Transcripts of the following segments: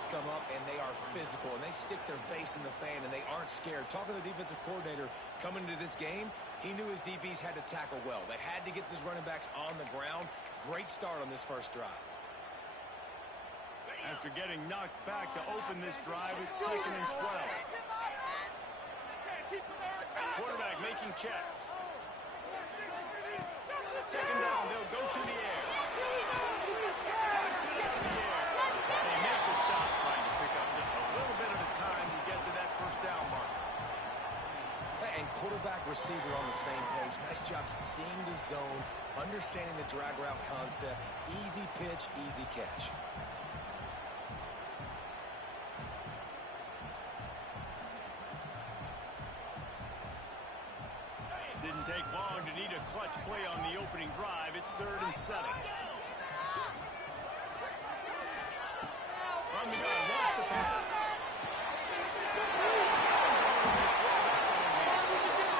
backs come up, and they are physical, and they stick their face in the fan, and they aren't scared. Talking to the defensive coordinator coming into this game, he knew his DBs had to tackle well. They had to get these running backs on the ground. Great start on this first drive. After getting knocked back to open this drive, it's 2nd and 12. Quarterback making checks. 2nd down, they'll go to the air. Knocks it out of the air. They make the stop, trying to pick up just a little bit at a time to get to that first down mark. And quarterback receiver on the same page. Nice job seeing the zone, understanding the drag route concept. Easy pitch, easy catch. Didn't take long to need a clutch play on the opening drive. It's 3rd and 7. From the gun, wants to pass.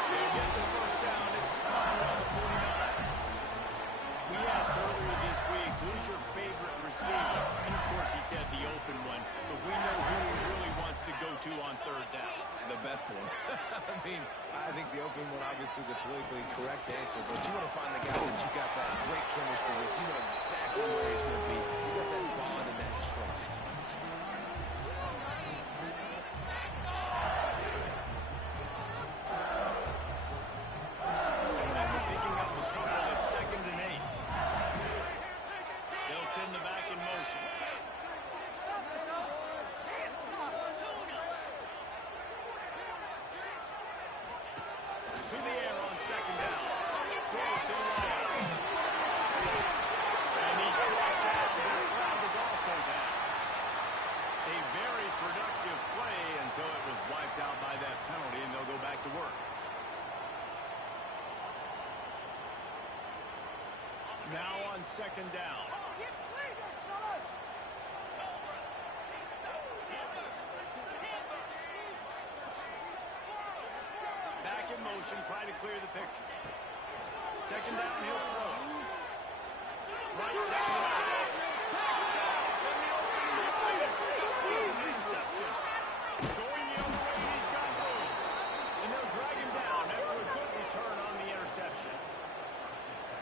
They get the first down. It's spotted on the 49. We asked earlier this week, who's your favorite receiver? And of course he said the open one, but we know who he really wants to go to on 3rd down. The best one. I mean, I think the open one, obviously the politically correct answer, but you want to find the guy that you got that great chemistry with. You know exactly where he's going to be. You got that bond and that trust. After picking up the couple at 2nd and 8. They'll send the back in motion. To the air on 2nd down. Throws to the right. And he's dropped that. The crowd was also down. A very productive play until it was wiped out by that penalty, and they'll go back to work. Now on 2nd down. Back in motion, try to clear the picture. 2nd down, he'll throw. Right down the middle. From the opening, interception. Going the other way, and he's got room. And they'll drag him down after a good return on the interception.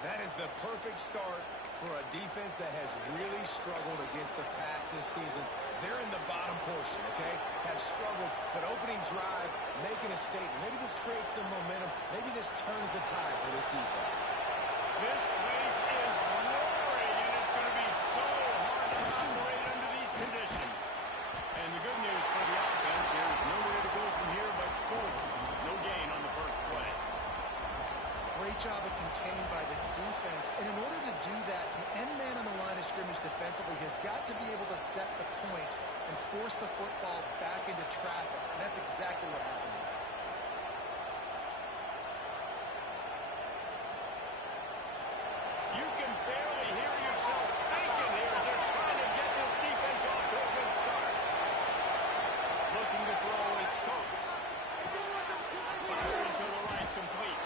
That is the perfect start for a defense that has really struggled against the pass this season. They're in the bottom portion, okay? Have struggled, but opening drive, making a statement. Maybe this creates some momentum. Maybe this turns the tide for this defense. This place is roaring, and it's going to be so hard to operate under these conditions. And the good news for the offense, there's nowhere to go from here but forward. No gain on the first play. Great job of contained by this defense. And in order to do that, the end man on the line of scrimmage defensively has got to be able to set the point and force the football back into traffic. And that's exactly what happened. You can barely hear yourself thinking here as they're trying to get this defense off to a good start. Looking to throw, it's Coates. Firing to the right, complete.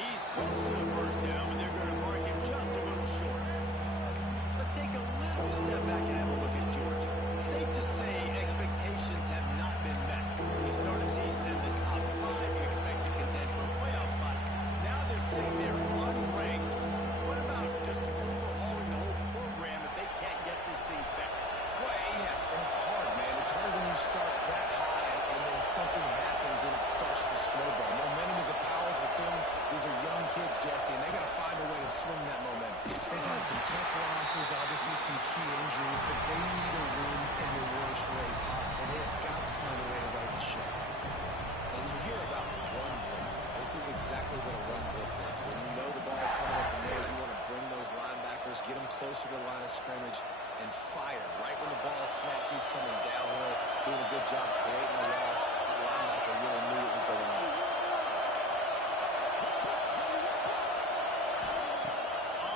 He's close to the first down, but they're going to mark him just a little short. Let's take a little step back and have a look at Georgia. Safe to say expectations have not been met. When you start a season in the top 5, you expect to contend for a playoff spot. Now they're sitting there unranked. What about just overhauling the whole program if they can't get this thing fixed? Well, yes, and it's hard, man. It's hard when you start that high and then something happens and it starts to snowball. Momentum is a powerful thing. These are young kids, Jesse, and they got to find a way to swing that momentum. They've had some tough losses, obviously some key injuries, but they need a win in the worst way possible. They have got to find a way to right the ship. And you hear about run blitzes. This is exactly what a run blitz is. When you know the ball's coming up in there, you want to bring those linebackers, get them closer to the line of scrimmage, and fire. Right when the ball is snapped, he's coming downhill, doing a good job creating a loss. The linebacker really knew what was going on.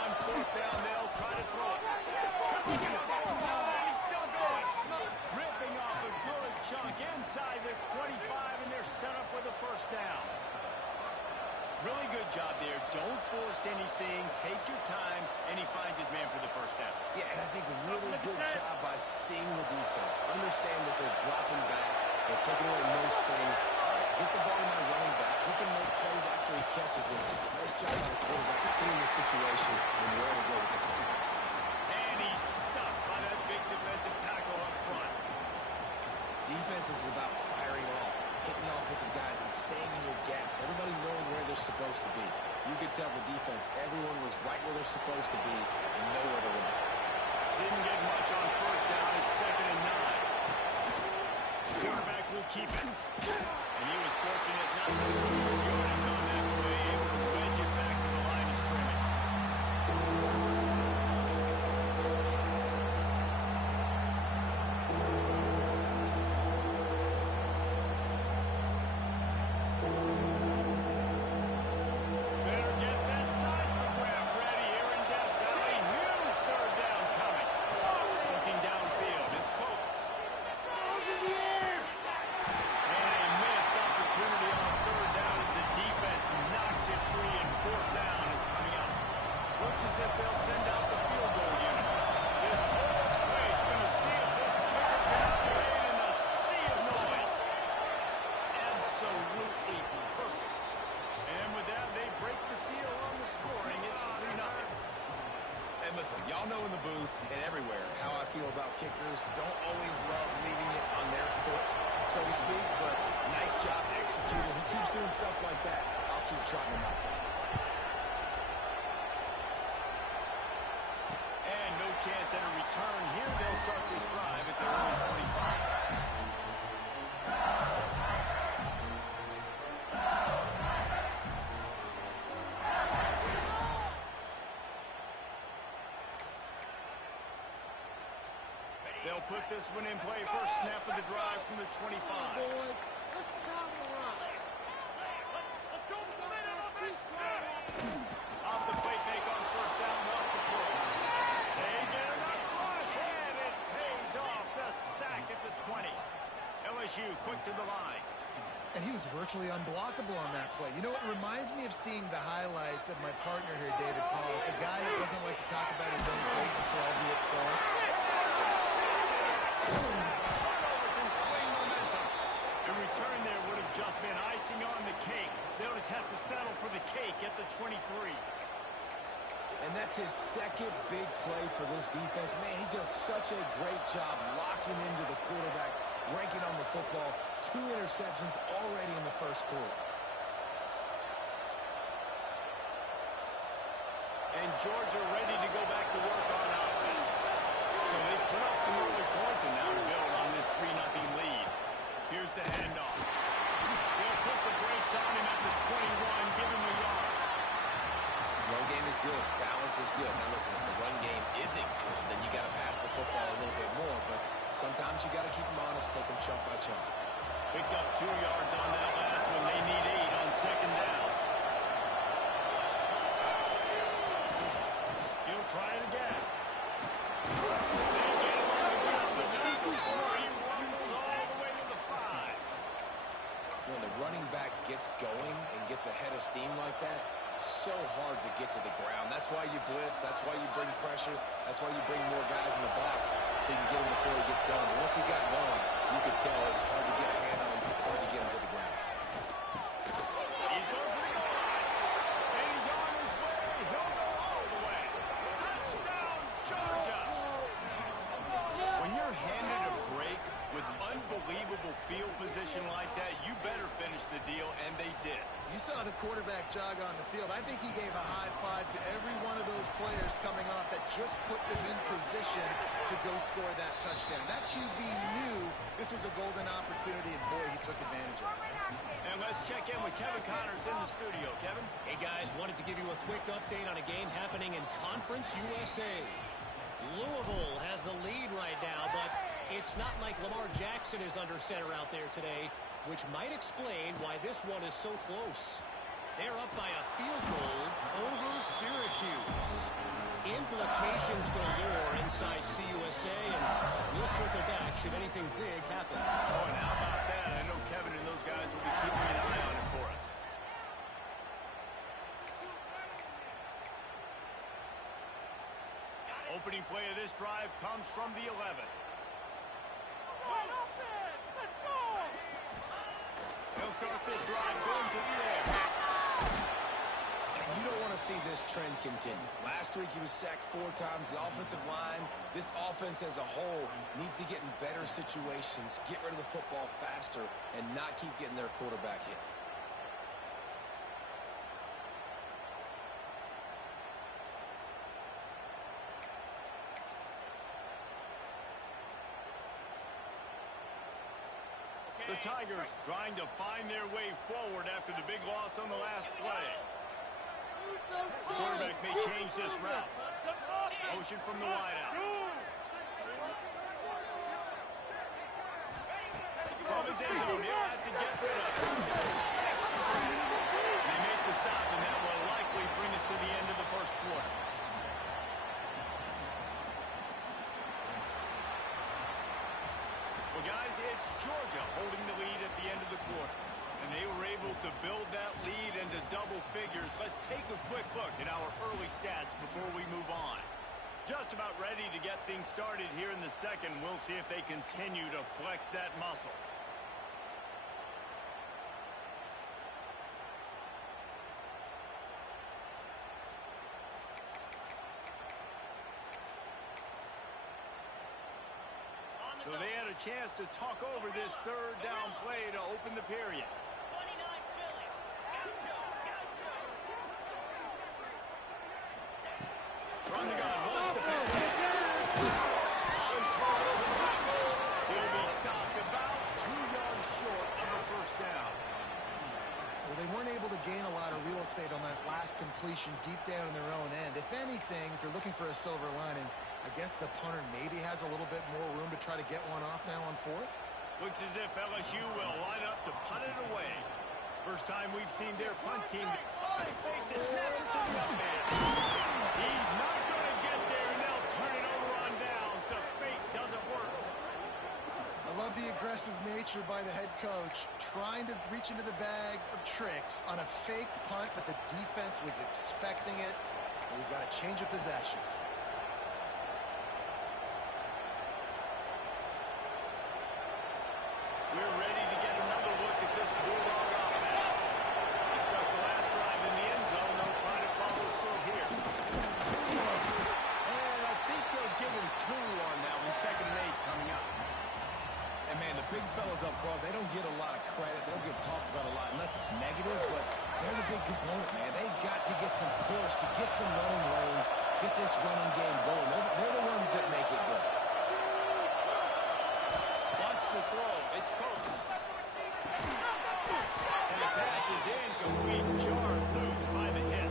On 4th down, they'll try to throw it. And he's still going. Ripping off a good chunk inside the 25, and they're set up with a first down. Really good job there. Don't force anything. Take your time, and he finds his man for the first down. Yeah, and I think really good job by seeing the defense, understand that they're dropping back. They're taking away most things. All right, get the ball to my running back. He can make plays after he catches it. Nice job by the quarterback seeing the situation and where to go with the football. And he's stuffed by that big defensive tackle up front. Defense is about firing off, hitting the offensive guys, and staying in your gaps. Everybody knowing where they're supposed to be. You could tell the defense, everyone was right where they're supposed to be, and nowhere to run. Didn't get much on first down. It's 2nd and 9. Quarterback will keep it. And he was fortunate not to lose yardage on that play, able to wedge it back to the line of scrimmage. Better get that seismograph ready here in Death Valley. Huge 3rd down coming. Looking downfield, it's Coates. And a missed opportunity on 3rd down as the defense knocks it free, and 4th down is coming up. Looks as if they'll send out the field goal unit. This whole place going to see if this kicker can operate in a sea of noise. Absolutely perfect. And with that, they break the seal on the scoring. It's 3-0. And listen, y'all know in the booth and everywhere how I feel about kickers. Don't always love leaving it on their foot, so to speak, but nice job executing. He keeps doing stuff like that. I'll keep trotting him out there. And no chance at a return here. They'll start this drive at their own 25. They'll put this one in play. First snap of the drive from the 25. Off the play fake on first down, off the throw. They get enough rush, and it pays off. The sack at the 20. LSU quick to the line. And he was virtually unblockable on that play. You know, it reminds me of seeing the highlights of my partner here, David Pollock, the guy that doesn't like to talk about his own greatness, so I'll do it for him. Turnover can swing momentum. A return there would have just been icing on the cake. They'll just have to settle for the cake at the 23. And that's his second big play for this defense. Man, he does such a great job locking into the quarterback, breaking on the football. 2 interceptions already in the first quarter. And Georgia ready to go back to work on offense. So they put up some early points and now to build on this 3-0 lead. Here's the handoff. They'll put the brakes on him at the 21, give him a yard. Run game is good. Balance is good. Now listen, if the run game isn't good, then you got to pass the football a little bit more. But sometimes you got to keep them honest, take them chunk by chunk. Picked up 2 yards on that last one. They need 8 on 2nd down. He'll try it again. They get him on the ground, but not before he rumbles all the way to the 5. When the running back gets going and gets ahead of steam like that, so hard to get to the ground. That's why you blitz. That's why you bring pressure. That's why you bring more guys in the box so you can get him before he gets going. But once he got going, you could tell it was hard to get a hand on him, hard to get him to the ground. He's going for the goal line. And he's on his way. He'll go all the way. Touchdown, Georgia. When you're handed a break with unbelievable field position like that, you better finish the deal, and they did. You saw the quarterback jog on the field. I think he gave a high five to every one of those players coming off that just put them in position to go score that touchdown. That QB knew this was a golden opportunity, and boy, he took advantage of it. And let's check in with Kevin Connors in the studio. Kevin? Hey, guys, wanted to give you a quick update on a game happening in Conference USA. Louisville has the lead right now, but it's not like Lamar Jackson is under center out there today, which might explain why this one is so close. They're up by a field goal over Syracuse. Implications galore inside CUSA, and we'll circle back should anything big happen. Oh, and how about that? I know Kevin and those guys will be keeping an eye on it for us. Opening play of this drive comes from the 11. start this drive going to the air. And you don't want to see this trend continue. Last week he was sacked 4 times. The offensive line, this offense as a whole, needs to get in better situations, get rid of the football faster, and not keep getting their quarterback hit. The Tigers trying to find their way forward after the big loss on the last play. The quarterback may change this route. Motion from the wideout. From his end zone, he'll have to get rid of it. They make the stop, and that will likely bring us to the end of the first quarter. Well, guys, it's Georgia holding the lead at the end of the quarter. And they were able to build that lead into double figures. Let's take a quick look at our early stats before we move on. Just about ready to get things started here in the second. We'll see if they continue to flex that muscle. So they had a chance to talk over this third down play to open the period. From the gun, wants to pass. On target. He'll be stopped about 2 yards short of a first down. Well, they weren't able to gain a lot of real estate on that last completion deep down in their own end. If anything, if you're looking for a silver lining, I guess the punter maybe has a little bit more room to try to get one off now on 4th. Looks as if LSU will line up to punt it away. First time we've seen their punt team. Oh, they faked it, snapped it to the up man. He's not going to get there, and they'll turn it over on downs. The fake doesn't work. I love the aggressive nature by the head coach, trying to reach into the bag of tricks on a fake punt, but the defense was expecting it. And we've got a change of possession. We're ready to get another look at this Bulldog offense. They stuck the last drive in the end zone. They'll try to follow suit here. And I think they'll give him 2 on that one. 2nd and 8 coming up. And, man, the big fellas up front, they don't get a lot of credit. They don't get talked about a lot unless it's negative, but they're the big component, man. They've got to get some push, to get some running lanes, get this running game going. They're the ones that make it go. Wants to throw. It's Coates. And the pass is incomplete. Jarred loose by the hit.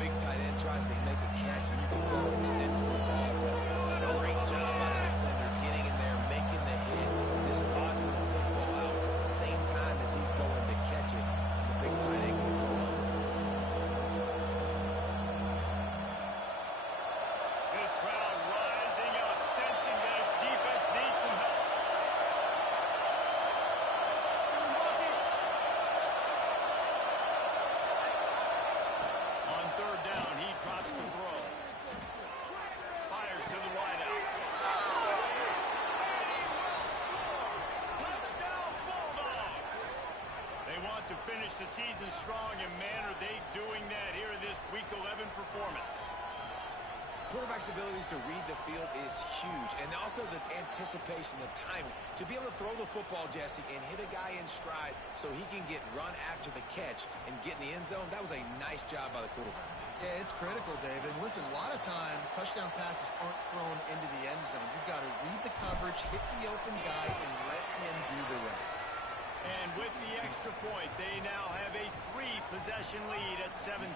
Big tight end tries to make a catch, and you can tell it extends for the ball. But a great job by the defender getting in there, making the hit, dislodging the football out at the same time as he's going to catch it. The big tight end can go on to it. This crowd rising up, sensing that its defense needs some help. On 3rd down, he drops the throw. Fires to the wideout. Touchdown, Bulldogs! They want to finish the season strong, and man, are they doing that here in this Week 11 performance. Quarterback's abilities to read the field is huge, and also the anticipation, the timing. To be able to throw the football, Jesse, and hit a guy in stride so he can get run after the catch and get in the end zone, that was a nice job by the quarterback. Yeah, it's critical, David. Listen, a lot of times touchdown passes aren't thrown into the end zone. You've got to read the coverage, hit the open guy, and let him do the rest. And with the extra point, they now have a 3-possession lead at 17.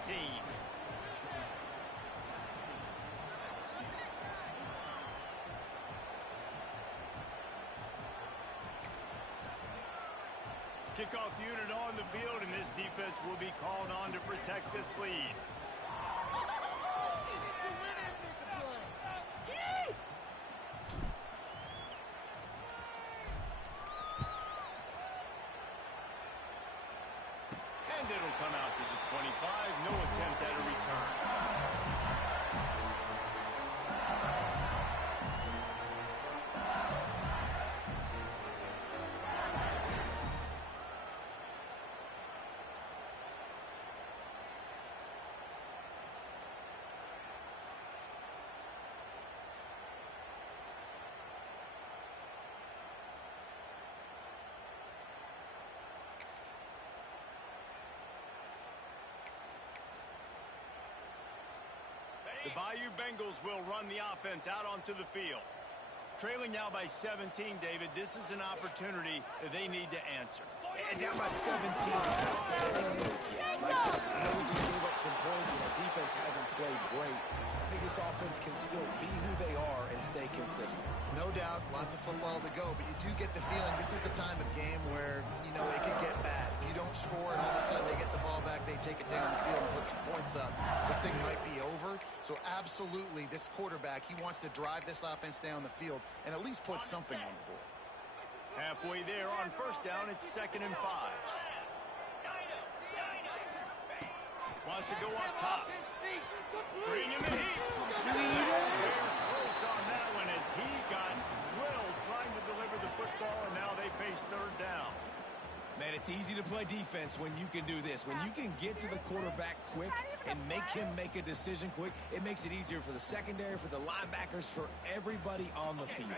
Kickoff unit on the field, and this defense will be called on to protect this lead. And it'll come out to the 25. No attempt at a return. Bayou Bengals will run the offense out onto the field. Trailing now by 17, David. This is an opportunity that they need to answer. And down by 17 is not anything yet. Like, I know we just gave up some points and our defense hasn't played great. I think this offense can still be who they are and stay consistent. No doubt, lots of football to go, but you do get the feeling this is the time of game where, you know, it could get bad. If you don't score and all of a sudden they get the ball back, they take it down the field and put some points up, this thing might be over. So absolutely, this quarterback, he wants to drive this offense down the field and at least put something on the board. Halfway there on first down, it's 2nd and 5. Wants to go up top. Bring him the heat. They're close on that one as he got drilled trying to deliver the football, and now they face 3rd down. Man, it's easy to play defense when you can do this. When you can get to the quarterback quick and make him make a decision quick, it makes it easier for the secondary, for the linebackers, for everybody on the field.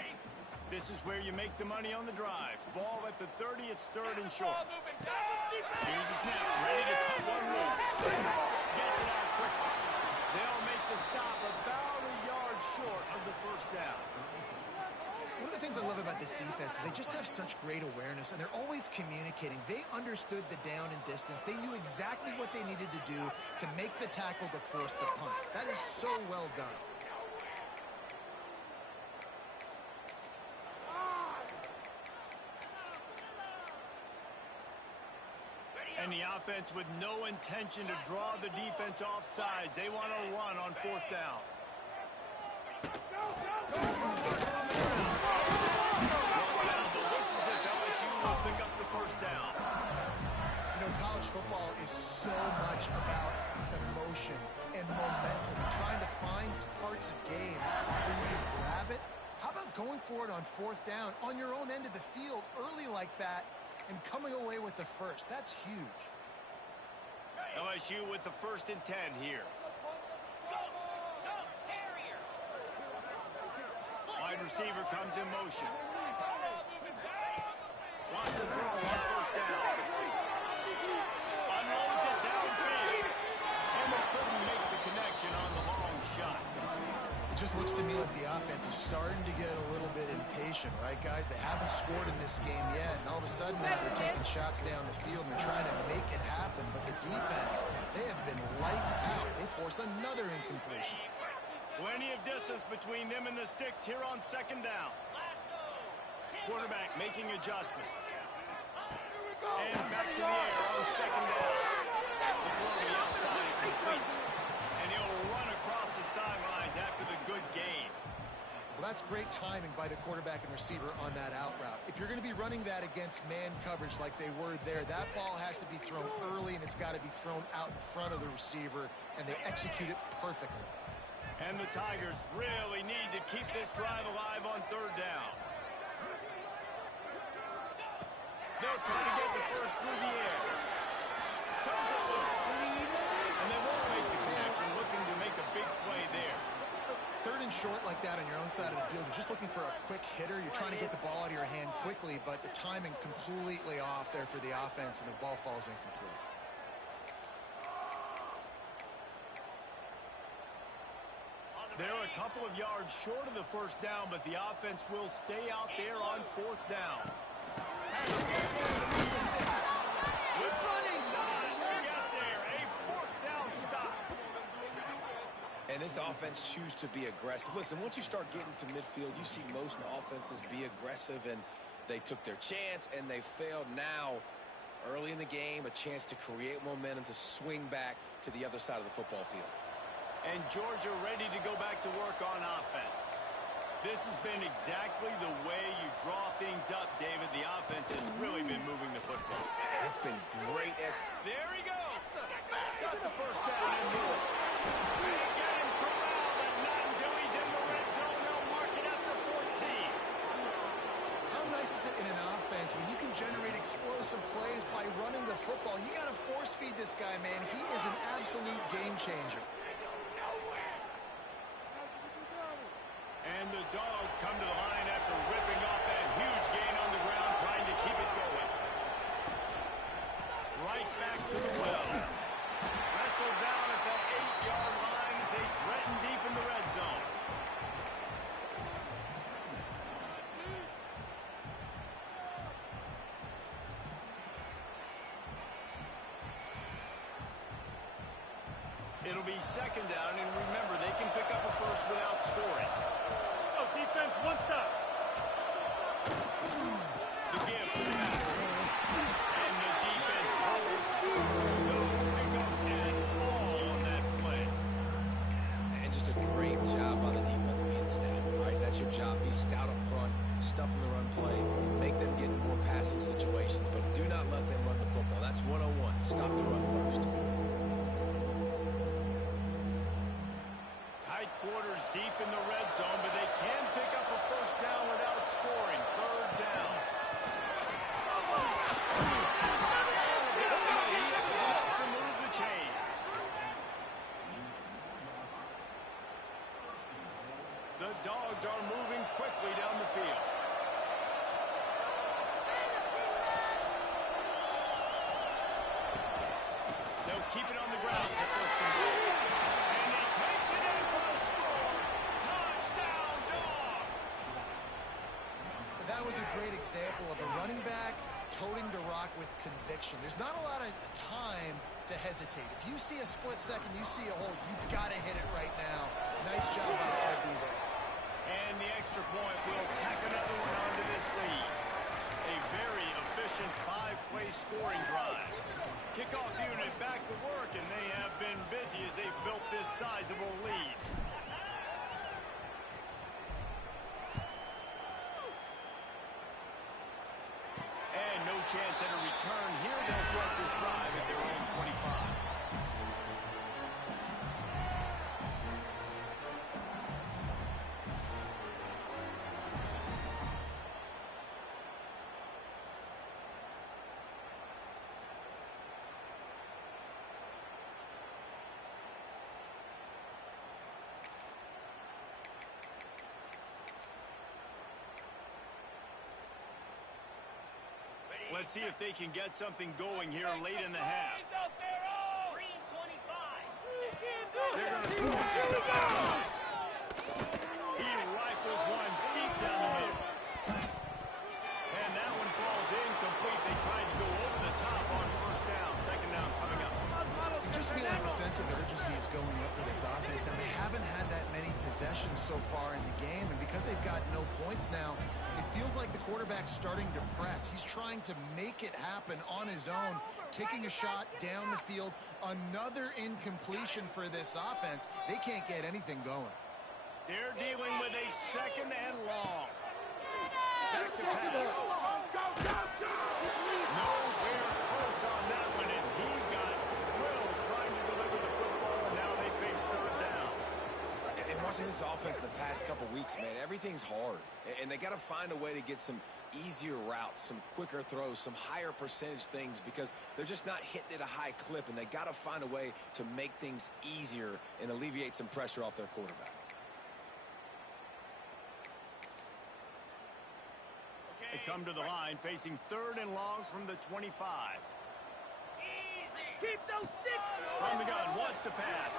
This is where you make the money on the drive. Ball at the 30, it's 3rd and short. Here's the snap, ready to cut one loose. Gets it out quickly. They'll make the stop about a yard short of the 1st down. One of the things I love about this defense is they just have such great awareness, and they're always communicating. They understood the down and distance. They knew exactly what they needed to do to make the tackle to force the punt. That is so well done. And the offense with no intention to draw the defense off sides. They want to run on 4th down. Pick up the 1st down. You know, college football is so much about emotion and momentum and trying to find parts of games where you can grab it. How about going for it on 4th down on your own end of the field early like that and coming away with the first? That's huge. LSU with the 1st and 10 here. Wide receiver comes in motion. Wants to throw on 1st down. Unloads it downfield. And they couldn't make the connection on the long shot. It just looks to me like the offense is starting to get a little bit impatient, right, guys? They haven't scored in this game yet, and all of a sudden now they're taking shots down the field and they're trying to make it happen. But the defense, they have been lights out. They force another incompletion. Plenty of distance between them and the sticks here on 2nd down. Quarterback making adjustments. And back to the air on 2nd down. The throw to the outside is complete. And he'll run across the sidelines after the good gain. Well, that's great timing by the quarterback and receiver on that out route. If you're going to be running that against man coverage like they were there, that ball has to be thrown early and it's got to be thrown out in front of the receiver, and they execute it perfectly. And the Tigers really need to keep this drive alive on 3rd down. They'll try to get the first through the air. Turns it loose. And they won't make the connection, looking to make a big play there. 3rd and short like that on your own side of the field. You're just looking for a quick hitter. You're trying to get the ball out of your hand quickly, but the timing completely off there for the offense, and the ball falls incomplete. They're a couple of yards short of the 1st down, but the offense will stay out there on 4th down. With running time to get there, a 4th down stop. And this offense chooses to be aggressive. Listen, once you start getting to midfield, you see most offenses be aggressive, and they took their chance and they failed. Now, early in the game, a chance to create momentum, to swing back to the other side of the football field. And Georgia ready to go back to work on offense. This has been exactly the way you draw things up, David. The offense has really been moving the football. It's been great. There he goes. Got the 1st down and more. And get him corralled, but not until he's in the red zone. They'll mark it at the 14. How nice is it in an offense when you can generate explosive plays by running the football? You got to force feed this guy, man. He is an absolute game changer. And the Dogs come to the line after ripping off that huge gain on the ground, trying to keep it going. Right back to the well. Wrestled down at the 8-yard line as they threaten deep in It'll be second down, and remember, they can pick up a first without scoring. Oh, defense, one stop. The give to the backfield. And the defense holds through. No pickup at all on that play. And just a great job by the defense being stout, right? That's your job. Be stout up front, stuff in the run play, make them get in more passing situations, but do not let them run the football. That's 101. Stop the run first. Tight quarters deep in the red zone, but they can pick up a first down without scoring. Third down. He has enough to move the chains. The Dogs are moving quickly down the field. They'll keep it on the ground for first and goal. And he takes it in for the score. Touchdown, Dogs! That was a great example of a running back toting the rock with conviction. There's not a lot of time to hesitate. If you see a split second, you see a hole, you've got to hit it right now. Nice job by the RB there. And the extra point will tack another one onto this lead. A very efficient five-play scoring drive. Kickoff unit back to work, and they have been busy as they've built this sizable lead. And no chance at a return here. They'll start this drive at their own 25. Let's see if they can get something going here late in the half. They're going to throw it just about. He rifles one deep down the middle. And that one falls incomplete. They tried to go over the top on first down. Second down coming up. You just feel like the sense of urgency is going up for this offense. Now, they haven't had that many possessions so far in the game, and because they've got no points now, it feels like the quarterback's starting to press. He's trying to make it happen on his own, taking a shot down the field. Another incompletion for this offense. They can't get anything going. They're dealing with a second and long. Back to pass. Nowhere close on that one as he got drilled trying to deliver the football, and now they face third down. And watching this offense the past couple weeks, man, everything's hard. And they got to find a way to get some easier routes, some quicker throws, some higher percentage things because they're just not hitting at a high clip, and they got to find a way to make things easier and alleviate some pressure off their quarterback. They come to the line facing third and long from the 25. Keep those sticks. From the gun, wants to pass.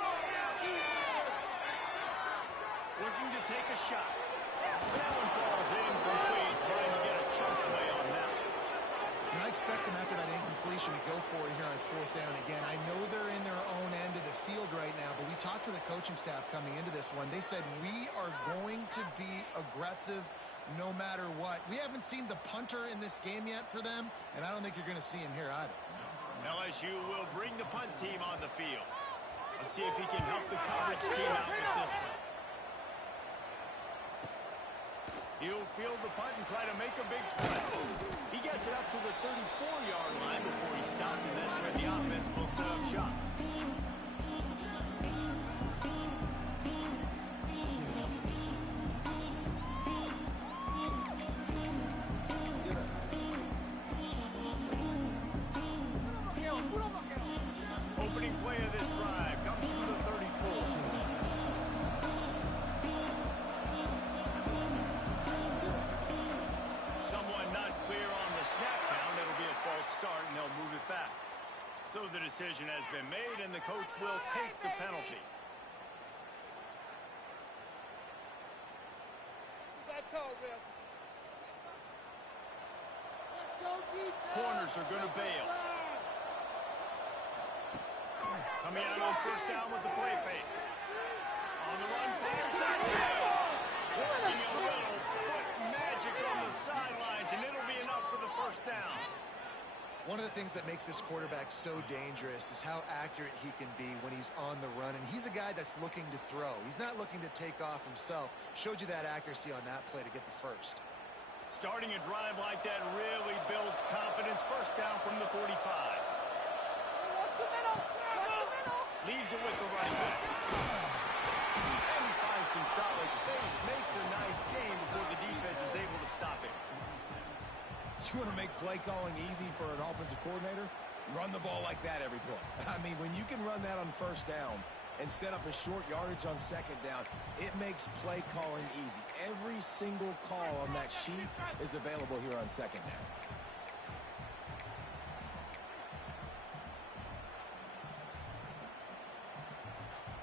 Looking to take a shot. That one falls incomplete, trying to get a chunk play on that. And I expect them after that incompletion to go for it here on fourth down again. I know they're in their own end of the field right now, but we talked to the coaching staff coming into this one. They said, we are going to be aggressive no matter what. We haven't seen the punter in this game yet for them, and I don't think you're going to see him here either. LSU will bring the punt team on the field. Let's see if he can help the coverage team out with this one. He'll field the punt and try to make a big play. He gets it up to the 34-yard line before he stopped, and that's where the offense will set up shop. Opening play of this drive comes from the 34. Someone not clear on the snap count. It'll be a false start, and they'll move it back. So the decision has been made, and the coach will take the penalty. Corners are going to bail. Coming out on first down with the play fake. On the run, fires that tail. Working a little foot magic on the sidelines, and it'll be enough for the first down. One of the things that makes this quarterback so dangerous is how accurate he can be when he's on the run. And he's a guy that's looking to throw. He's not looking to take off himself. Showed you that accuracy on that play to get the first. Starting a drive like that really builds confidence. First down from the 45. Leaves it with the running back. And he finds some solid space. Makes a nice game before the defense is able to stop it. You want to make play calling easy for an offensive coordinator? Run the ball like that every play. I mean, when you can run that on first down and set up a short yardage on second down, it makes play calling easy. Every single call on that sheet is available here on second down.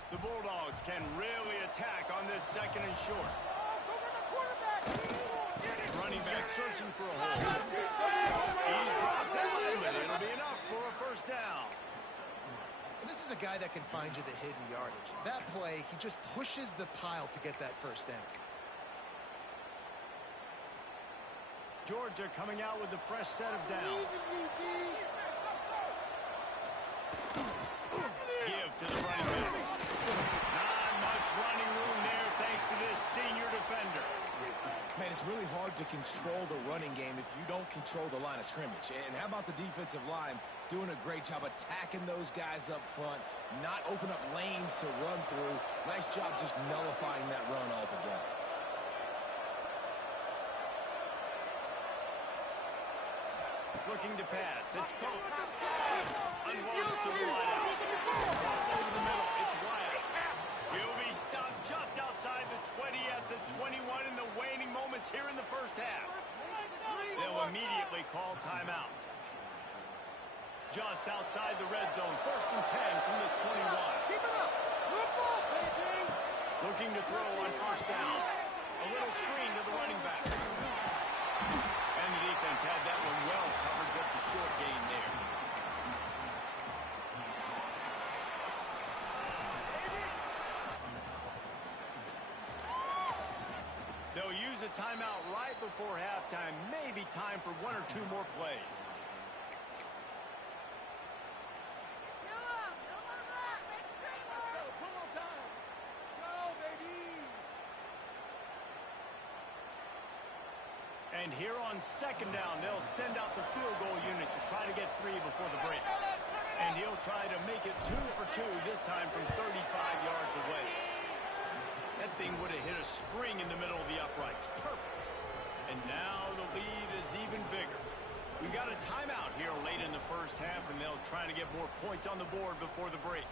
The Bulldogs can really attack on this second and short. Running back searching for a hole. He's brought down, but it'll be enough for a first down. And this is a guy that can find you the hidden yardage. That play, he just pushes the pile to get that first down. Georgia coming out with a fresh set of downs. Give to the running back. Not much running room there thanks to this senior defender. Man, it's really hard to control the running game if you don't control the line of scrimmage. And how about the defensive line doing a great job attacking those guys up front, not open up lanes to run through. Nice job just nullifying that run altogether. Looking to pass. It's Coates. Unloads to the wideout. Over the middle. It's Wyatt. He'll be stopped just outside the 20 at the 21 in the waning moments here in the first half. They'll immediately call timeout. Just outside the red zone. First and 10 from the 21. Keep it up. Good ball, baby. Looking to throw on first down. A little screen to the running back. And the defense had that one well covered. Just a short gain there. They'll use a timeout right before halftime. Maybe time for one or two more plays. One more time. Go, baby. And here on second down, they'll send out the field goal unit to try to get 3 before the break. And he'll try to make it 2 for 2, this time from 35 yards away. That thing would have hit a string in the middle of the uprights. Perfect. And now the lead is even bigger. We got a timeout here late in the first half, and they'll try to get more points on the board before the break.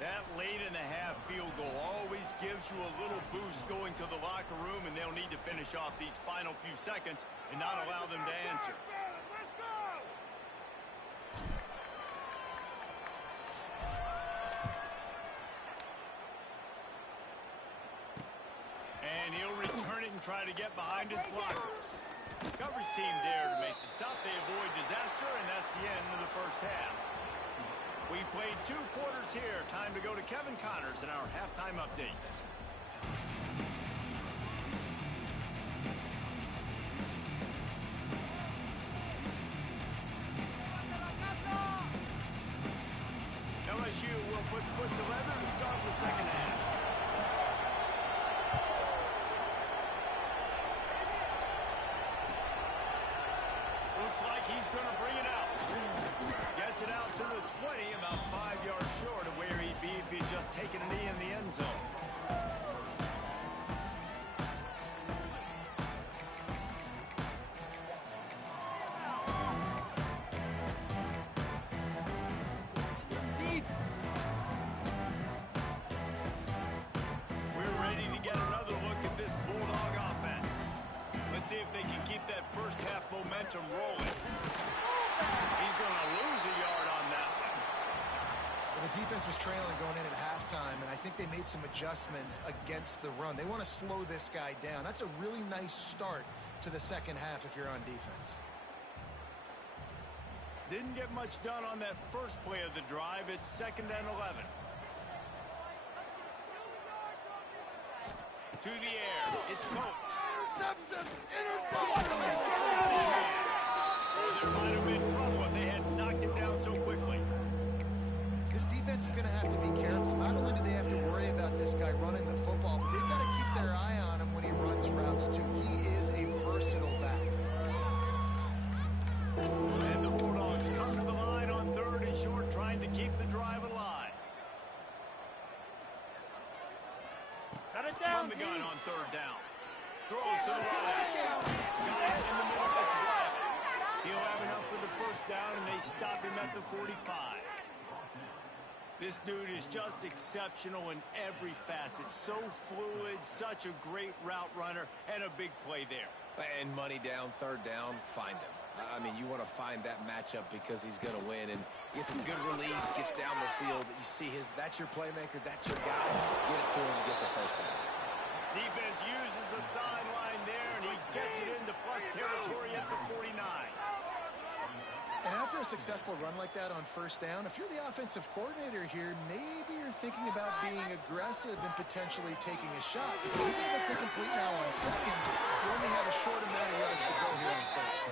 That late in the half field goal always gives you a little boost going to the locker room, and they'll need to finish off these final few seconds and not allow them to answer. Let's go. And he'll return it and try to get behind his blockers. Coverage team there to make the stop. They avoid disaster, and that's the end of the first half. We played 2 quarters here. Time to go to Kevin Connors in our halftime update. LSU will put foot to leather to start the second half. Looks like he's going to bring it out. Gets it out to the 20, about 5 yards short of where he'd be if he'd just taken a knee in the end zone. We're ready to get another look at this Bulldog offense. Let's see if they can keep that first half momentum rolling. He's going to lose a yard on that one. Well, the defense was trailing going in at halftime, and I think they made some adjustments against the run. They want to slow this guy down. That's a really nice start to the second half if you're on defense. Didn't get much done on that first play of the drive. It's 2nd and 11. To the air. It's Coates. Interception! Interception! Well, there might have been trouble if they had knocked him down so quickly. This defense is going to have to be careful. Not only do they have to worry about this guy running the football, but they've got to keep their eye on him when he runs routes, too. He is a versatile back. And the Bulldogs come to the line on 3rd and short, trying to keep the drive alive. Shut it down, From the gun on 3rd down. Throws to the right. Got it in the middle. It's right. He'll have enough for the 1st down, and they stop him at the 45. This dude is just exceptional in every facet. So fluid, such a great route runner, and a big play there. And money down, 3rd down, find him. I mean, you want to find that matchup because he's going to win, and gets a good release, gets down the field. You see that's your playmaker, that's your guy. Get it to him, get the 1st down. Defense uses the sideline there, and he gets it into plus territory at the 49. And after a successful run like that on 1st down, if you're the offensive coordinator here, maybe you're thinking about being aggressive and potentially taking a shot. Because even if it's incomplete now on 2nd, you only have a short amount of yards to go here on 3rd.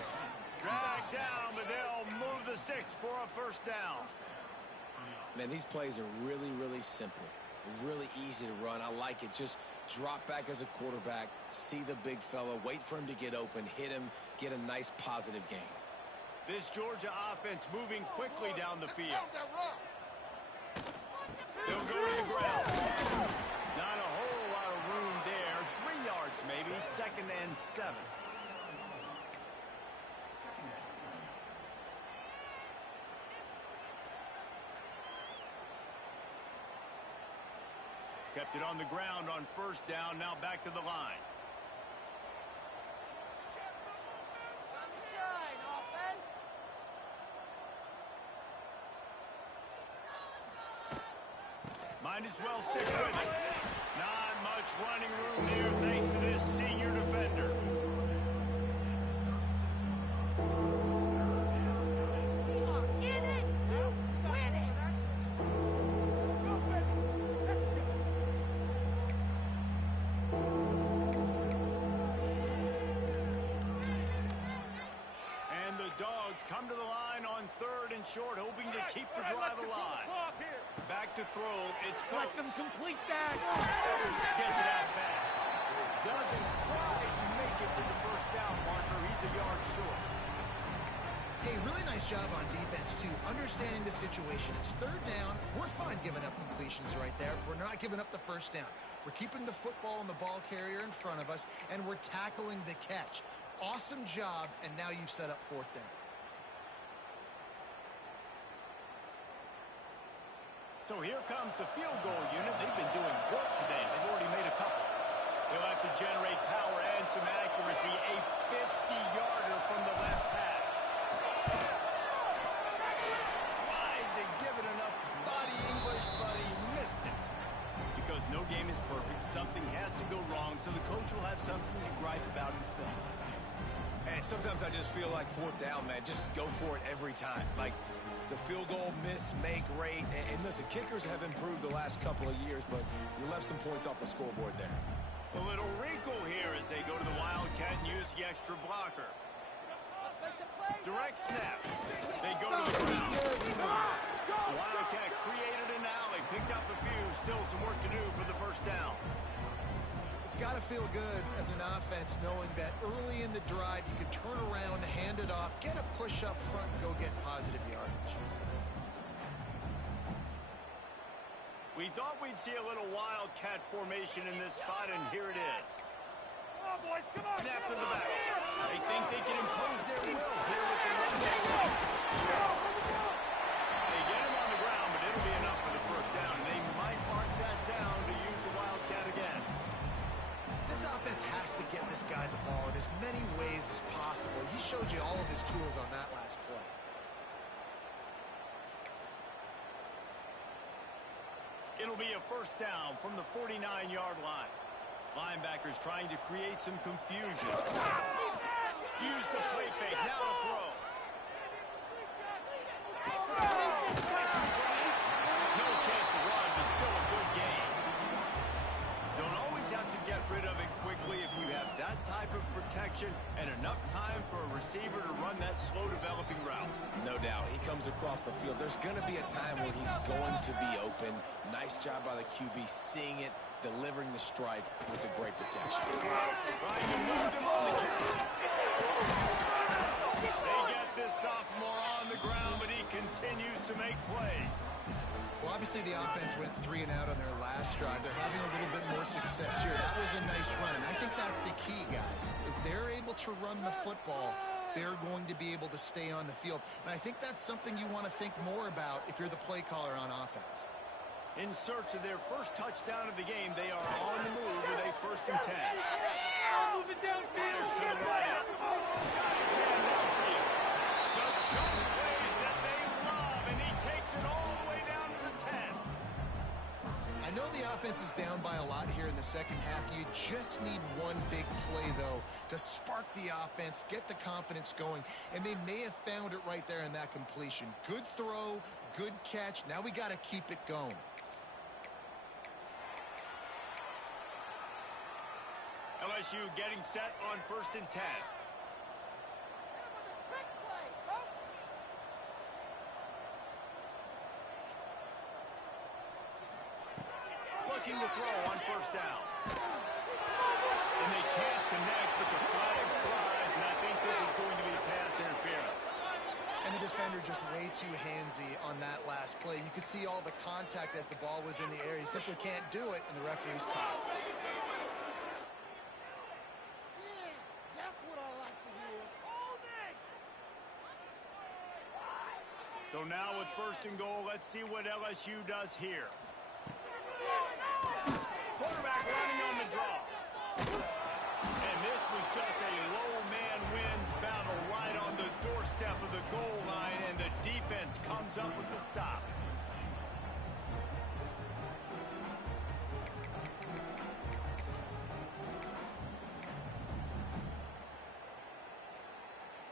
Drag down, but they'll move the sticks for a 1st down. Man, these plays are really, really simple. Really easy to run. I like it. Just drop back as a quarterback, see the big fella, wait for him to get open, hit him, get a nice positive gain. This Georgia offense moving quickly down the field. They'll go to the ground. Not a whole lot of room there. 3 yards maybe. 2nd and 7. Kept it on the ground on 1st down. Now back to the line. Might as well stick with it. Not much running room there thanks to this senior defender. In it to win it. And the Dogs come to the line on 3rd and short, hoping to keep the drive alive. Back to throw. It's Coates. Let them complete that. Gets it out fast. Doesn't quite make it to the 1st down marker. He's a yard short. Hey, really nice job on defense, too, understanding the situation. It's 3rd down. We're fine giving up completions right there. We're not giving up the 1st down. We're keeping the football and the ball carrier in front of us, and we're tackling the catch. Awesome job, and now you've set up 4th down. So here comes the field goal unit. They've been doing work today. They've already made a couple. They'll have to generate power and some accuracy. A 50-yarder from the left hash. Tried to give it enough body English, but he missed it. Because no game is perfect, something has to go wrong, so the coach will have something to gripe about in film. And sometimes I just feel like 4th down, man. Just go for it every time. Like, the field goal, miss, make, rate. And listen, kickers have improved the last couple of years, but you left some points off the scoreboard there. A little wrinkle here as they go to the Wildcat and use the extra blocker. Direct snap. They go to the ground. The Wildcat created an alley, picked up a few. Still some work to do for the 1st down. It's got to feel good as an offense knowing that early in the drive you can turn around, hand it off, get a push up front, and go get positive yardage. We thought we'd see a little Wildcat formation in this spot, and here it is. Come on, boys, come on. Snap to the back. They think they can impose their will here with the run game. They get him on the ground, but it'll be enough for the 1st down, and they might mark that down to use the Wildcat again. This offense has to get this guy the ball in as many ways as possible. He showed you all of his tools on that last play. It'll be a first down from the 49-yard line. Linebackers trying to create some confusion. Use the play fake. Now to throw. No chance to run, but still a good game. Don't always have to get rid of it quickly if you have that type of protection and enough time for a receiver to run that slow-developing route. No doubt. He comes across the field. There's going to be a time where he's going to be open. Nice job by the QB seeing it, delivering the strike with the great protection. Trying to move them on the counter. They get this sophomore on the ground, but he continues to make plays. Well, obviously the offense went 3 and out on their last drive. They're having a little bit more success here. That was a nice run, and I think that's the key, guys. If they're able to run the football, they're going to be able to stay on the field. And I think that's something you want to think more about if you're the play caller on offense. In search of their first touchdown of the game, they are on the move with a 1st and 10. Moving downfield. To the right. Got his man downfield. The jump plays that they love, and he takes it all the way down to the 10. I know the offense is down by a lot here in the second half. You just need one big play, though, to spark the offense, get the confidence going, and they may have found it right there in that completion. Good throw, good catch. Now we got to keep it going. LSU getting set on 1st and 10. Trick play, coach. Looking to throw on 1st down. And they can't connect, but the flag flies, and I think this is going to be pass interference. And the defender just way too handsy on that last play. You could see all the contact as the ball was in the air. He simply can't do it, and the referee's caught. That's what I like to hear. All day. So now with 1st and goal, let's see what LSU does here. Quarterback running on the draw. And this was just a low man wins battle right on the doorstep of the goal line, and the defense comes up with the stop.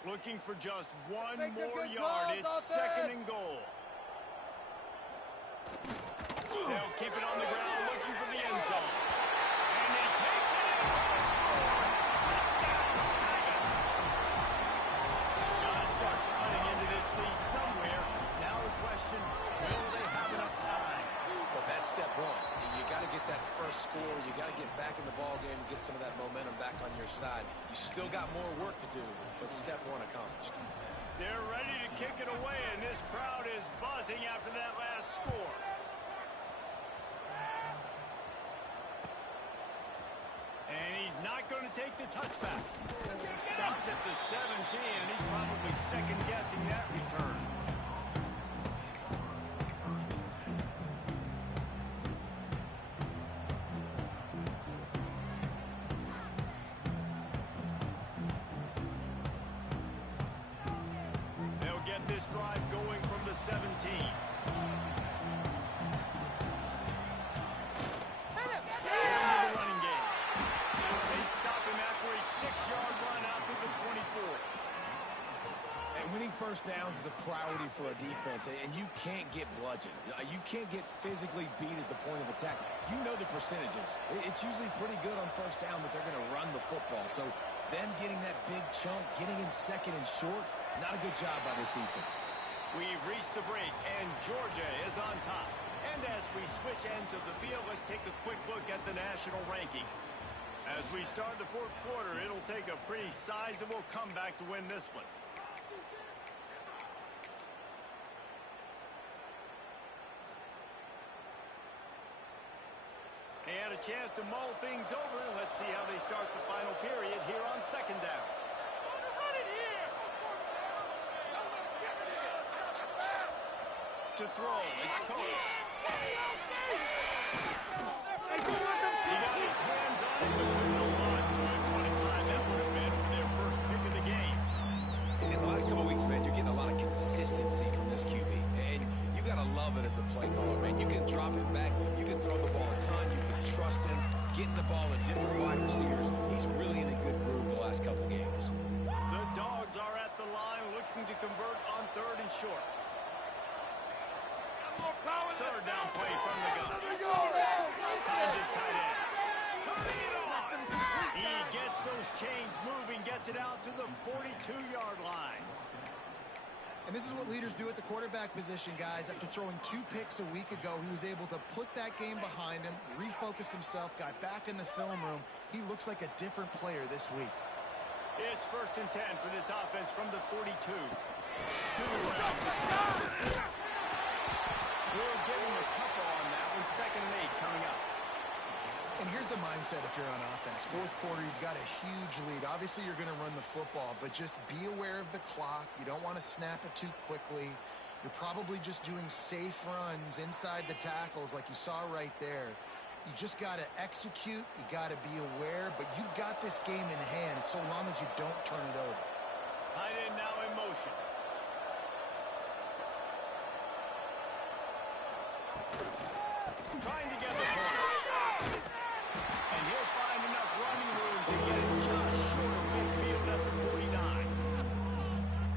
Looking for just one more yard. It's 2nd and goal. They'll keep it on the ground, looking for the end zone. And he takes it in for a score. Touchdown, Tigers. Gotta start cutting into this lead somewhere. Now the question, will they have enough time? But that's step one. You got to get that first score. You got to get back in the ball game and get some of that momentum back on your side. You still got more work to do, but step one accomplished. They're ready to kick it away, and this crowd is buzzing after that last score. And he's not going to take the touchback. Stopped at the 17, and he's probably second-guessing that return. They'll get this drive going from the 17. Winning first downs is a priority for a defense, and you can't get bludgeoned. You can't get physically beat at the point of attack. You know the percentages. It's usually pretty good on first down that they're going to run the football. So them getting that big chunk, getting in 2nd and short, not a good job by this defense. We've reached the break, and Georgia is on top. And as we switch ends of the field, let's take a quick look at the national rankings. As we start the 4th quarter, it'll take a pretty sizable comeback to win this one. And a chance to mull things over. Let's see how they start the final period here on 2nd down. To throw, it's Coates. He got his hands on it, but couldn't hold on to it. What a time that would have been for their first pick of the game. In the last couple of weeks, man, you're getting a lot of consistency from this QB. And you got a love it as a play caller, man. You can drop it back. You can throw the ball a ton. You can trust him. Getting the ball in different wide receivers. He's really in a good groove the last couple games. The Dogs are at the line looking to convert on 3rd and short. 3rd down play from the gun. Finds his tight end. Turning it on. He gets those chains moving, gets it out to the 42-yard line. And this is what leaders do at the quarterback position, guys. After throwing 2 picks a week ago, he was able to put that game behind him, refocused himself, got back in the film room. He looks like a different player this week. It's 1st and 10 for this offense from the 42. We'll give him a couple on that one. 2nd and 8 coming up. And here's the mindset if you're on offense. 4th quarter, you've got a huge lead. Obviously, you're going to run the football, but just be aware of the clock. You don't want to snap it too quickly. You're probably just doing safe runs inside the tackles like you saw right there. You just got to execute. You got to be aware, but you've got this game in hand so long as you don't turn it over. Tight end now in motion. Trying to get the point. And he'll find enough running room to get it just short of midfield at the 49.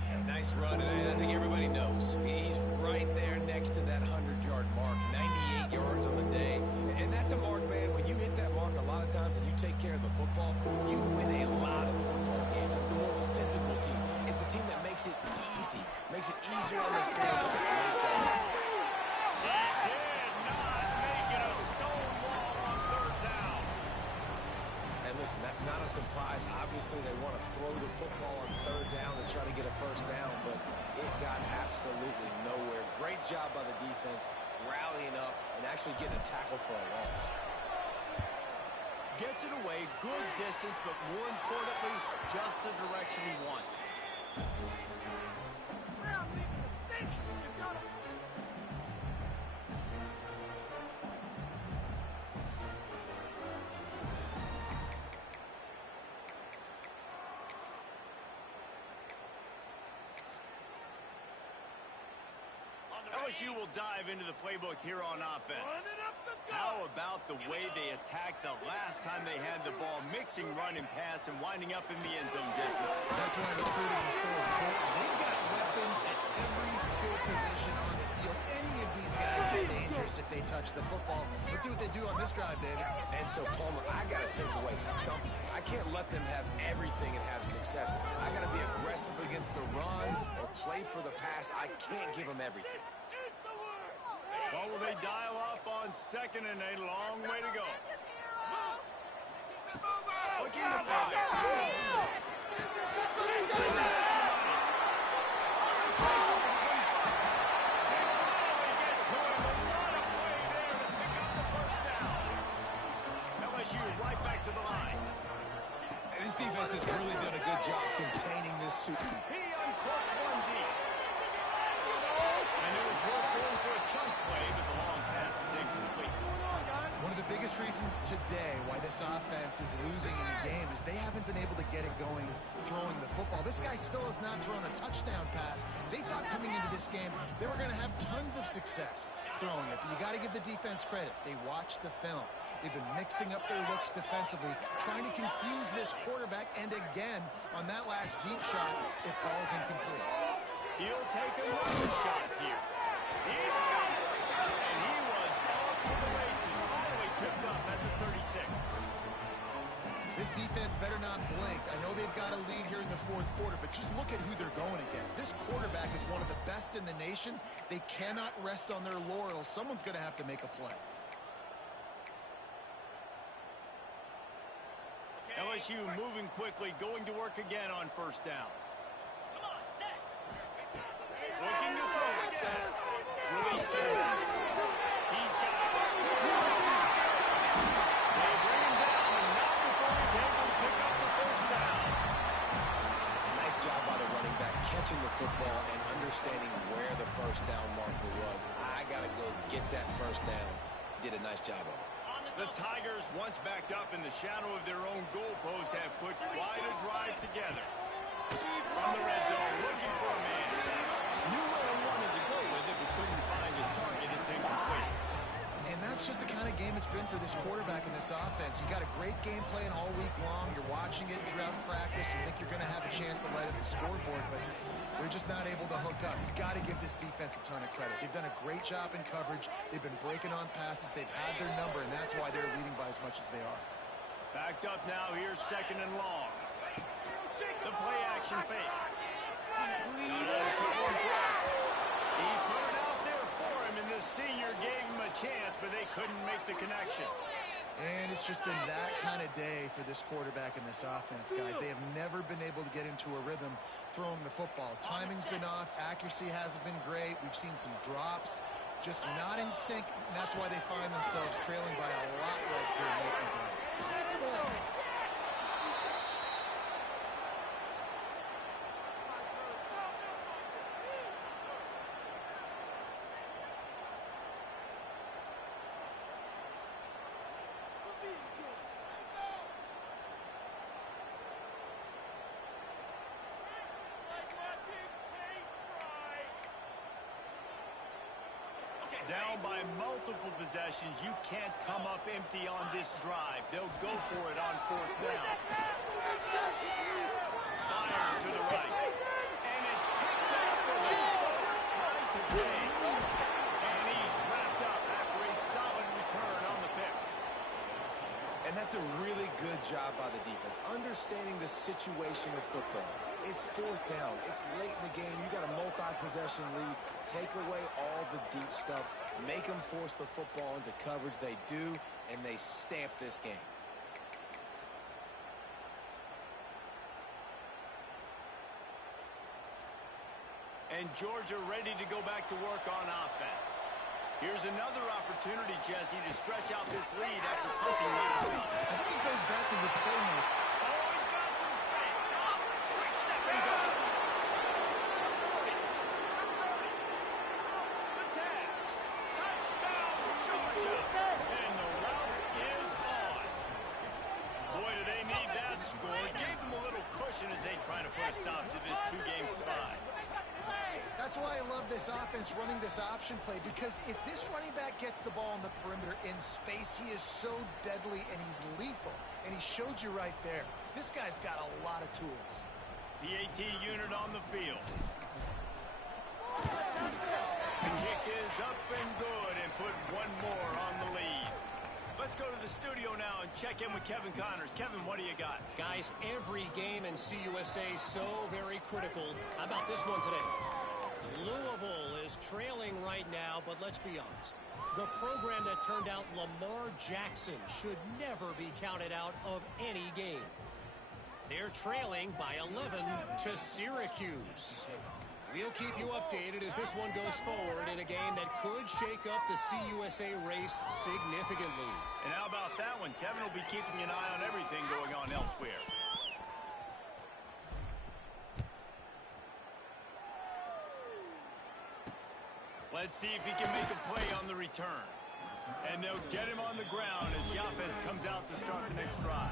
Yeah, nice run, and I think everybody knows. He's right there next to that 100-yard mark, 98 yards on the day. And that's a mark, man. When you hit that mark a lot of times and you take care of the football, you win a lot of football games. It's the more physical team. It's the team that makes it easy, makes it easier on the quarterback. Listen, that's not a surprise. Obviously, they want to throw the football on 3rd down and try to get a 1st down, but it got absolutely nowhere. Great job by the defense, rallying up and actually getting a tackle for a loss. Gets it away, good distance, but more importantly, just the direction he wanted. LSU will dive into the playbook here on offense. How about the way they attacked the last time they had the ball, mixing run and pass and winding up in the end zone, Jesse? That's why recruiting is so important. They've got weapons at every skill position on the field. Any of these guys is dangerous if they touch the football. Let's see what they do on this drive, David. And so, Palmer, I got to take away something. I can't let them have everything and have success. I got to be aggressive against the run or play for the pass. I can't give them everything. Well, will they dial up on 2nd and a long way to go? Looking to fire. LSU right back to the line. And this defense has really done a good job containing this super. He uncorks one deep. And it was worth going for a chunk play, but the long pass is incomplete. One of the biggest reasons today why this offense is losing in the game is they haven't been able to get it going throwing the football. This guy still has not thrown a touchdown pass. They thought coming into this game they were going to have tons of success throwing it. But you got to give the defense credit. They watched the film. They've been mixing up their looks defensively, trying to confuse this quarterback. And again, on that last deep shot, it falls incomplete. He'll take a long shot here. He's got it. And he was off to the races. Finally tripped up at the 36. This defense better not blink. I know they've got a lead here in the 4th quarter, but just look at who they're going against. This quarterback is one of the best in the nation. They cannot rest on their laurels. Someone's going to have to make a play. LSU moving quickly, going to work again on 1st down. Looking to throw again. Released to the back. He's got it. They bring him down, and not before he's able to pick up the 1st down. Nice job by the running back, catching the football and understanding where the 1st down marker was. I got to go get that 1st down. He did a nice job of it. The Tigers, once backed up in the shadow of their own goalpost, have put quite a drive together. From the red zone, looking for a man. Knew where he wanted to go with it, but couldn't find his target. game it's been for this quarterback in this offense. You got a great game plan all week long. You're watching it throughout practice. You think you're going to have a chance to light up the scoreboard, but we're just not able to hook up. You got to give this defense a ton of credit. They've done a great job in coverage. They've been breaking on passes. They've had their number, and that's why they're leading by as much as they are. Backed up now. Here's 2nd and long. The play action fake. He put it out there for him, and the senior gave him a chance, but they couldn't make the connection. And it's just been that kind of day for this quarterback in this offense, guys. They have never been able to get into a rhythm throwing the football. Timing's been off. Accuracy hasn't been great. We've seen some drops. Just not in sync, and that's why they find themselves trailing by a lot right here late in the game. Down by multiple possessions, you can't come up empty on this drive. They'll go for it on 4th down. Fires to the right. And it's picked up for the 3rd time today. And he's wrapped up after a solid return on the pick. And that's a really good job by the defense, understanding the situation of football. It's 4th down. It's late in the game. You got a multi-possession lead. Take away all the deep stuff. Make them force the football into coverage. They do, and they stamp this game. And Georgia ready to go back to work on offense. Here's another opportunity, Jesse, to stretch out this lead after punting last time. I think it goes back to the playmaker. Oh, he's got some space. Quick step and go. The 10. Touchdown, Georgia. And the route is on. Boy, do they need that score. Gave them a little cushion as they try to put a stop to this 2-game slide. That's why I love this offense running this option play, because if this running back gets the ball in the perimeter in space, he is so deadly and he's lethal. And he showed you right there. This guy's got a lot of tools. The AT unit on the field. The kick is up and good and put one more on the lead. Let's go to the studio now and check in with Kevin Connors. Kevin, what do you got? Guys, every game in CUSA so very critical. How about this one today? Louisville is trailing right now, but let's be honest. The program that turned out Lamar Jackson should never be counted out of any game. They're trailing by 11 to Syracuse. We'll keep you updated as this one goes forward in a game that could shake up the CUSA race significantly. And how about that one? Kevin will be keeping an eye on everything going on elsewhere. Let's see if he can make a play on the return. And they'll get him on the ground as the offense comes out to start the next drive.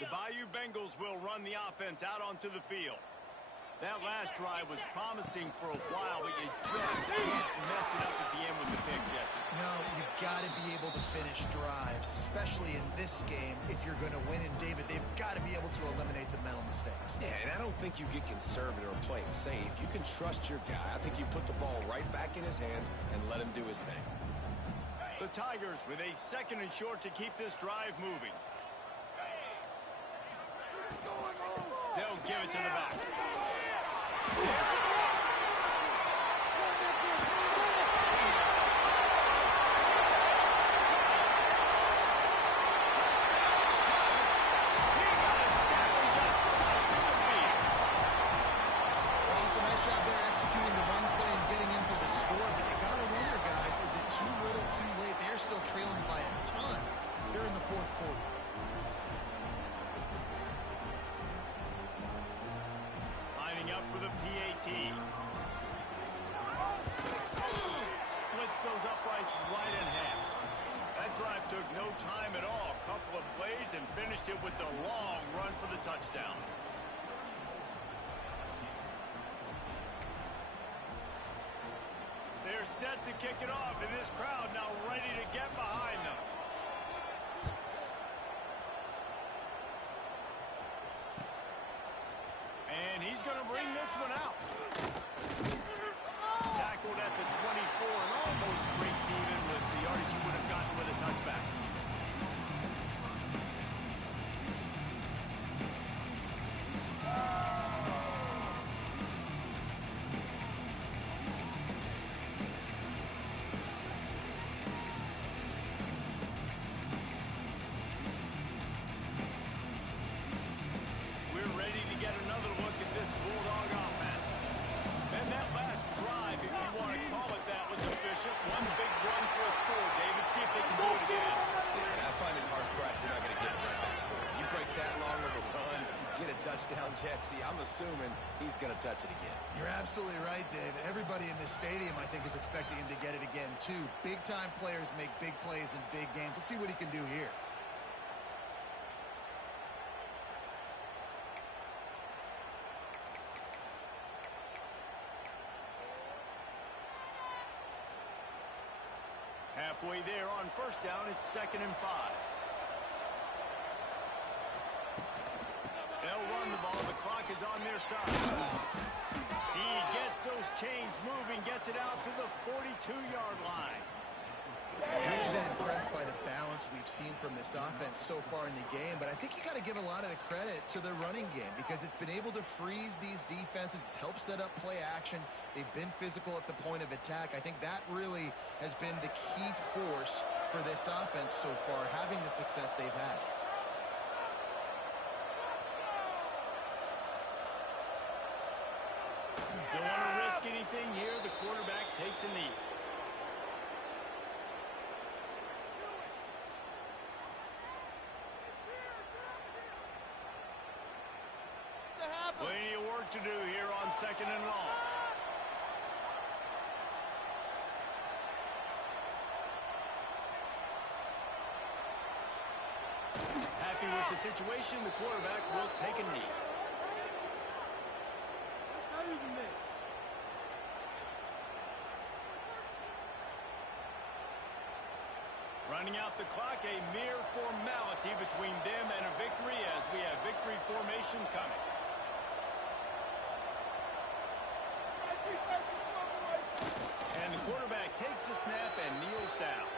The Bayou Bengals will run the offense out onto the field. That last drive was promising for a while, but you just can't mess it up at the end with the pick, Jesse. No, you've got to be able to finish drives, especially in this game if you're going to win. And, David, they've got to be able to eliminate the mental mistakes. Yeah, and I don't think you get conservative or play it safe. You can trust your guy. I think you put the ball right back in his hands and let him do his thing. The Tigers with a 2nd and short to keep this drive moving. They'll give it to the back. Trailing by a ton here in the 4th quarter. Lining up for the PAT. those uprights right in half. That drive took no time at all. A couple of plays and finished it with the long run for the touchdown. They're set to kick it off, and this crowd now ready to get behind them. And he's going to bring this one out. Tackled at the 24 and almost breaks even with the yardage he would have gotten with a touchback. We're ready to get another look at this Bulldog offense. And that last drive, if you want to call it that, was efficient. One big run for a score, David. See if they can do it again. Yeah, I find it hard-pressed they're not going to get it right back to him. You break that long of a run, get a touchdown, Jesse, I'm assuming he's going to touch it again. You're absolutely right, David. Everybody in this stadium, I think, is expecting him to get it again, too. Big-time players make big plays in big games. Let's see what he can do here. Halfway there on first down, it's 2nd and 5. They'll run the ball. The clock is on their side. He gets those chains moving, gets it out to the 42-yard line. Really been impressed by the balance we've seen from this offense so far in the game, but I think you got to give a lot of the credit to the running game because it's been able to freeze these defenses, help set up play action. They've been physical at the point of attack. I think that really has been the key force for this offense so far, having the success they've had. Don't want to risk anything here. The quarterback takes a knee. Plenty of work to do here on 2nd and long. Happy with the situation, the quarterback will take a knee. Running out the clock, a mere formality between them and a victory as we have victory formation coming. And the quarterback takes the snap and kneels down.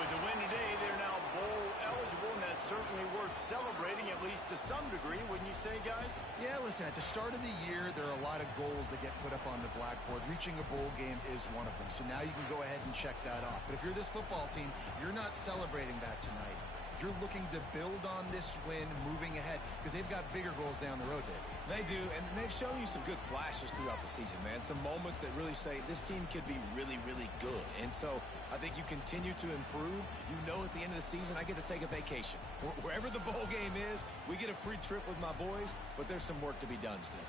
With the win today, they're now bowl eligible, and that's certainly worth celebrating, at least to some degree, wouldn't you say, guys? Yeah, listen, at the start of the year, there are a lot of goals that get put up on the blackboard. Reaching a bowl game is one of them. So now you can go ahead and check that off. But if you're this football team, you're not celebrating that tonight. You're looking to build on this win moving ahead because they've got bigger goals down the road, Dave. They do, and they've shown you some good flashes throughout the season, man. Some moments that really say this team could be really, really good. And so I think you continue to improve. You know at the end of the season, I get to take a vacation. Wherever the bowl game is, we get a free trip with my boys, but there's some work to be done still.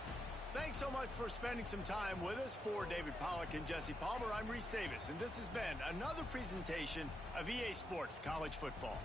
Thanks so much for spending some time with us. For David Pollack and Jesse Palmer, I'm Reese Davis, and this has been another presentation of EA Sports College Football.